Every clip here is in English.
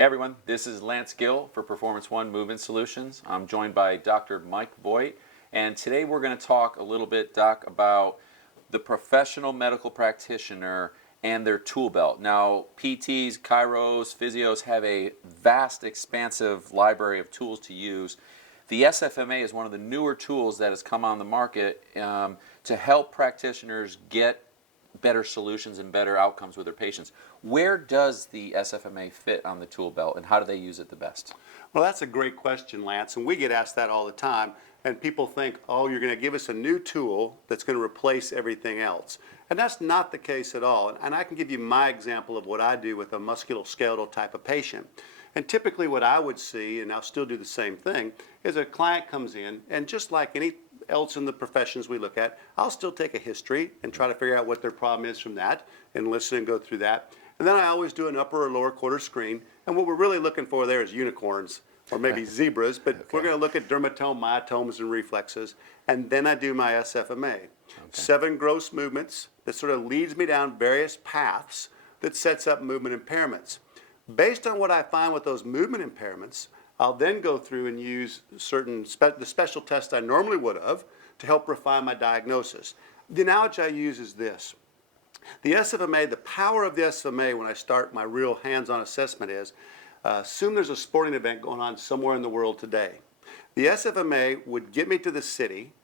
Hey everyone, this is Lance Gill for Performance One Movement Solutions. I'm joined by Dr. Mike Voigt, and today we're going to talk a little bit, Doc, about the professional medical practitioner and their tool belt. Now, PTs, chiros, physios have a vast, expansive library of tools to use. The SFMA is one of the newer tools that has come on the market to help practitioners get better solutions and better outcomes with their patients. Where does the SFMA fit on the tool belt, and how do they use it the best? Well, that's a great question, Lance, and we get asked that all the time. And people think, oh, you're going to give us a new tool that's going to replace everything else. And that's not the case at all. And I can give you my example of what I do with a musculoskeletal type of patient. And typically what I would see, and I'll still do the same thing, is a client comes in, and just like any else in the professions we look at, I'll still take a history and try to figure out what their problem is from that and listen and go through that. And then I always do an upper or lower quarter screen. And what we're really looking for there is unicorns or maybe zebras, but we're going to look at dermatome, myotomas, and reflexes. And then I do my SFMA. 7 gross movements that sort of leads me down various paths that sets up movement impairments. Based on what I find with those movement impairments, I'll then go through and use the special tests I normally would have to help refine my diagnosis. The analogy I use is this. The SFMA, the power of the SFMA when I start my real hands-on assessment is, assume there's a sporting event going on somewhere in the world today. The SFMA would get me to the city,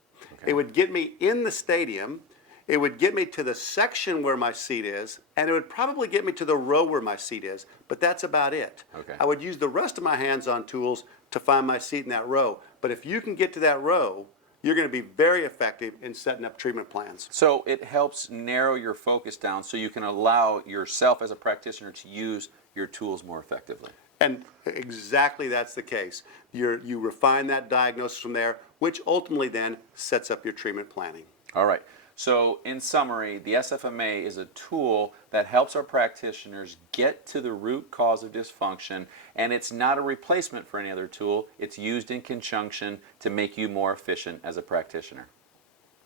it would get me in the stadium, it would get me to the section where my seat is, and it would probably get me to the row where my seat is, but that's about it. I would use the rest of my hands-on tools to find my seat in that row. But if you can get to that row, you're going to be very effective in setting up treatment plans. So it helps narrow your focus down so you can allow yourself as a practitioner to use your tools more effectively. And exactly that's the case. You refine that diagnosis from there, which ultimately then sets up your treatment planning. All right. So in summary, the SFMA is a tool that helps our practitioners get to the root cause of dysfunction, and it's not a replacement for any other tool. It's used in conjunction to make you more efficient as a practitioner.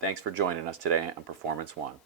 Thanks for joining us today on Performance One.